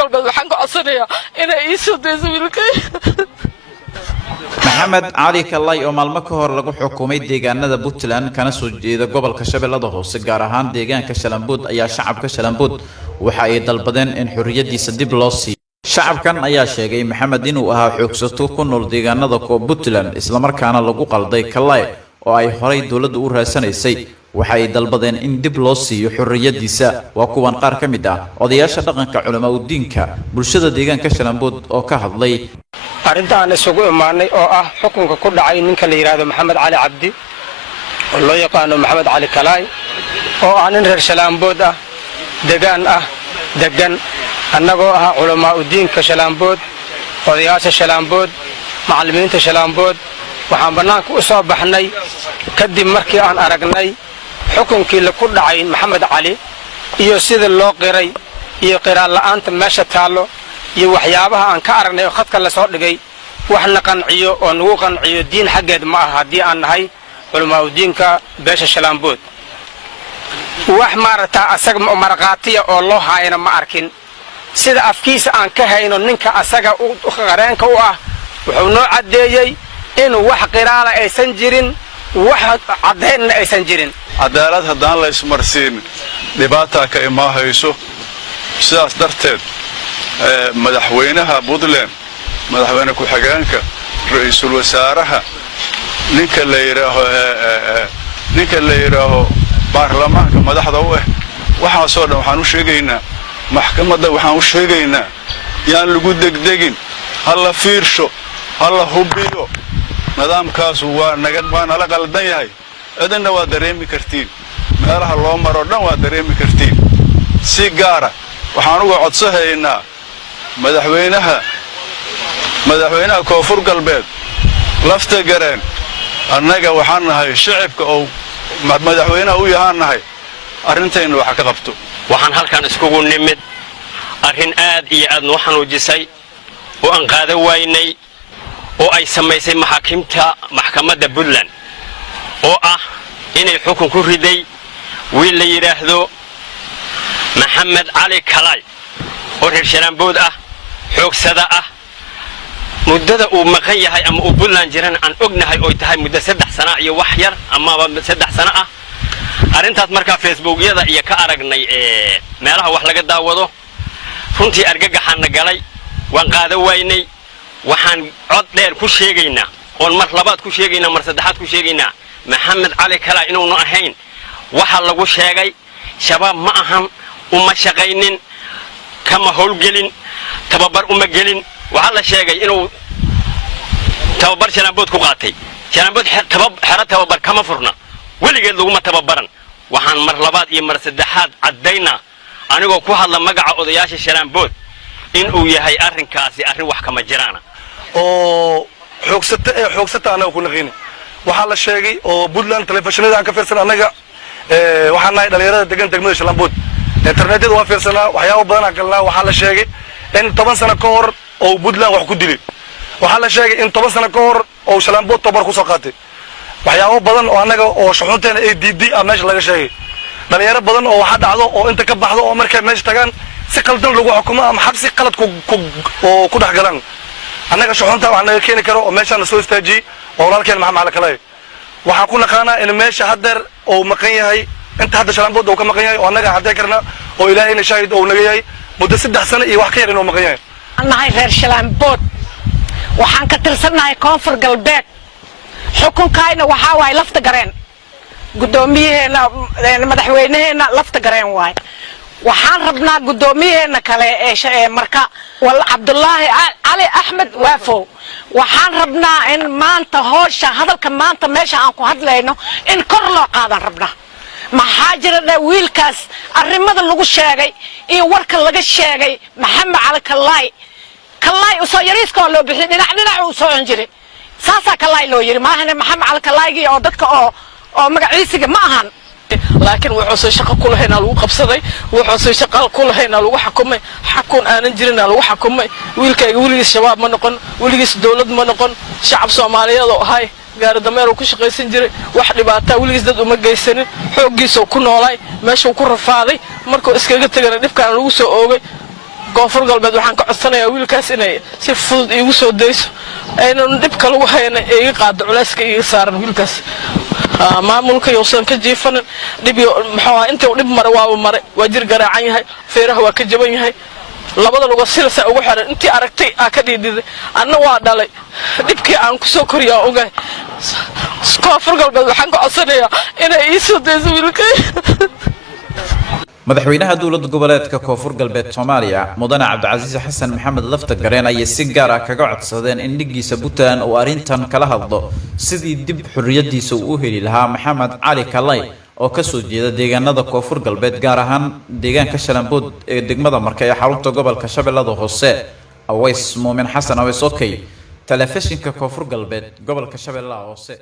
قلبي وحنك عصرية إنا إيشو تزويلكي maxamed cali kalay oo maalmo ka hor lagu xukumay deegaanada Puntland kana soo jeeda gobolka Shabeellada Hoose gaar ahaan deegaanka Shalambood ayaa shacabka Shalambood waxa ay dalbadeen in xurriyadiisa dib loo siiyo shacabkan ayaa sheegay maxamed inuu ahaa xoogsato ku nool deegaanada Puntland isla markaana lagu qalday kalay oo ay horay dawladdu u raasanaysay waxa ay dalbadeen in dib loo siiyo xurriyadiisa waa kuwan qaar ka mid ah odayaasha dhaqanka culimada diinka bulshada deegaanka Shalambood oo ka hadlay arintaan isugu imaanay oo ah xukunka ku dhacay ninka la yiraahdo Maxamed Cali Cabdi oo loo yaqaan Maxamed Cali Kalay oo aan reer Shalambood ah degan annagoo ah culimada diinka Shalambood odayaasha Shalambood macallimiinta Shalambood waxaan banaanka u soo baxnay kadib markii aan aragnay xukunkii la ku dhacay Maxamed Cali iyo sida loo qiray iyo qiraal la'aanta meesha taalo iyo waxyaabaha aan ka aragnay oo khadka la soo dhigay waxna qanciyo oo nagu qanciyo diin xageed ma aha hadii aan nahay culimada diinka beesha Shalambood wax maarata asaga marqaatiya oo loo haayna ma arkin sida afkiisa aan ka hayno ninka asaga u qareenka u ah wuxuu noo cadeeyay in wax qiraala aysan jirin wax cadeyn aysan jirin cadaalad hadaan la ismarsiin dhibaato ka imaahayso sidaas darteed madaxweynaha Puntland madaxweyne ku xigeenka ra'iisul wasaaraha ninka la yiraaho baarlamaanka madaxda u ah waxa soo dhan waxaan u sheegaynaa maxkamadda waxaan u sheegaynaa yaan lagu degdegin hal fiirsho hal hubiyo nidaamkaas waa nala qaldan yahay adana waa dareemi kartiin meelaha loo maro dhan waa dareemi kartiin si gaara waxaan uga codsanaynaa madaxweynaha koonfur galbeed lafta gareen annaga waxaan nahay shacabka oo madaxweynaha u yahaanahay arintayna waxa ka qabto waxaan halkan iskugu nimid arrin aad iyo aad noo xanuujisay oo aan qaada waynay oo ay samaysay maxkamadda Puntland oo ah inay xukun ku riday wiil la yiraahdo Maxamed Cali Kalay oo reer Shalambood ah xoogsada ah muddada uu maqan yahay ama uu Puntland jiran aan ognahay oo tahay muddo 3 sano iyo wax yar ama 3 sano ah arintaas marka Facebook-yada iyo ka aragnay meelaha wax laga daawado runtii argagaxana galay waan qaada waynay waxaan cod dheer ku sheegaynaa oo mar labaad ku sheegaynaa mar saddexaad ku sheegaynaa Maxamed Cali Kalay inuu ahayn waxa lagu sheegay shabaab ma ahan uma shaqaynin kama howlgelin tababar uma gelin waxa la sheegay inuu tababar Shalambood ku qaatay Shalambood tababar kama furna weligeed lagu ma tababaran waxaan mar labaad iyo mar saddexaad cadayna anigoo ku hadla magaca odayaasha Shalambood in uu yahay arrinkaasi arrin wax kama jiraan oo xoogsata anaga ku naqeen waxa la sheegay oo Puntland telefishinada aan ka fiirsan anaga waxaan nahay dhalinyarada degan degmada Shalambood internetyada waa fiirsanaa waxyaabo badan aan galnaa waxa la sheegay in 10 sano ka hor oo Puntland wax ku dilay waxa la sheegay in 10 sano ka hor oo Shalambood tabar ku soo qaatay waxyaabo badan oo anaga oo shuxunteena ay diiday meesha laga sheegay dhalinyaro badan oo waxa dhacdo oo inta ka baxdo oo markay meesha tagaan si qaldan lagu xukumo ama xabsi qalad ku dhaxgalan anaga shuxunta waxa naga keeni karo oo meesha soo istaajiyay oo walaalkeen Maxamed Cali Kalay waxa ku naqaana in meesha hadeer oo maqan yahay inta hadda Shalambood oo ka maqan yahay oo anaga haday karna oo ilaahayna shaahid oo naga yahay muddo 3 sano iyo wax ka yar inuu maqan yahay annahay reer Shalambood waxaan ka tirsanahay koonfur galbeed xukunkayna waxa waay lafta gareen gudoomiyaheena madaxweynaheena lafta gareen waay waxaan rabnaa gudoomiyaheena kale ee marka wal Cabdullaahi Cali Axmed Waafo waxaan rabnaa in maanta hoosha hadalka maanta meesha aan ku hadlayno in kor loo qaadan rabnaa maxaa jira wiilkaas arrimada lagu sheegay iyo warka laga sheegay Maxamed Cali Kalay usoo yariiska loo bixiyay dhinac uu soo jiray saasa Kalay loo yiri maahan Maxamed Cali Kalay oo dadka oo magaciisiga ma ahan laakiin wuxuu shaqo ku lahayn lagu qabsaday wuxuu shaqo ku lahayn lagu xukumay xukun aanan jirin lagu xukumay wiilkayga wiligiis shabaab ma noqon wiligiis dawlad ma noqon shacab Soomaaliyeed oo ahay gaar dameer ku shaqaysan jiray wax dhibaato wiligiis dad uma geysanin xoogiisa ku noolay meesha ku rafaaday markuu iskaga tagana dhibkaan lagu soo oogay koonfur galbeed waxaan ka codsanayaa wiilkaas inay si fudud iigu soo dayso aynan dhibka lagu hayna iga qaado culayska iga saaran wiilkaas maamulka yoosan ka jiifanin dhib maxaa inta uu dhib maray waa jir garaacan yahay feeraha waa ka jaban yahay labada lugo silsa ugu xiran intii aragtay ka dhiididay anna waa dhalay dhibkii aan ku soo koriyaa ogahay koonfur galbeed waxaan ka codsanayaa inay ii soo dayso wiilkay madaxweynaha dowladda goboleedka koonfur galbeed Soomaaliya mudane Cabdicasiis Xasan Maxamed lafta gareen ay si gaar ah kaga codsadeen in dhigiisa Puntland oo arintan kala hadlo sidii dib xurriyadiisa uu heli lahaa Maxamed Cali Kalay oo ka soo jeeda deegaanada koonfur galbeed gaar ahaan deegaanka Shalambood ee degmada Marka ee xarunta gobolka Shabeellada Hoose Aways Muumin Xasan Aways okay telefishinka koonfur galbeed gobolka Shabeellaha Hoose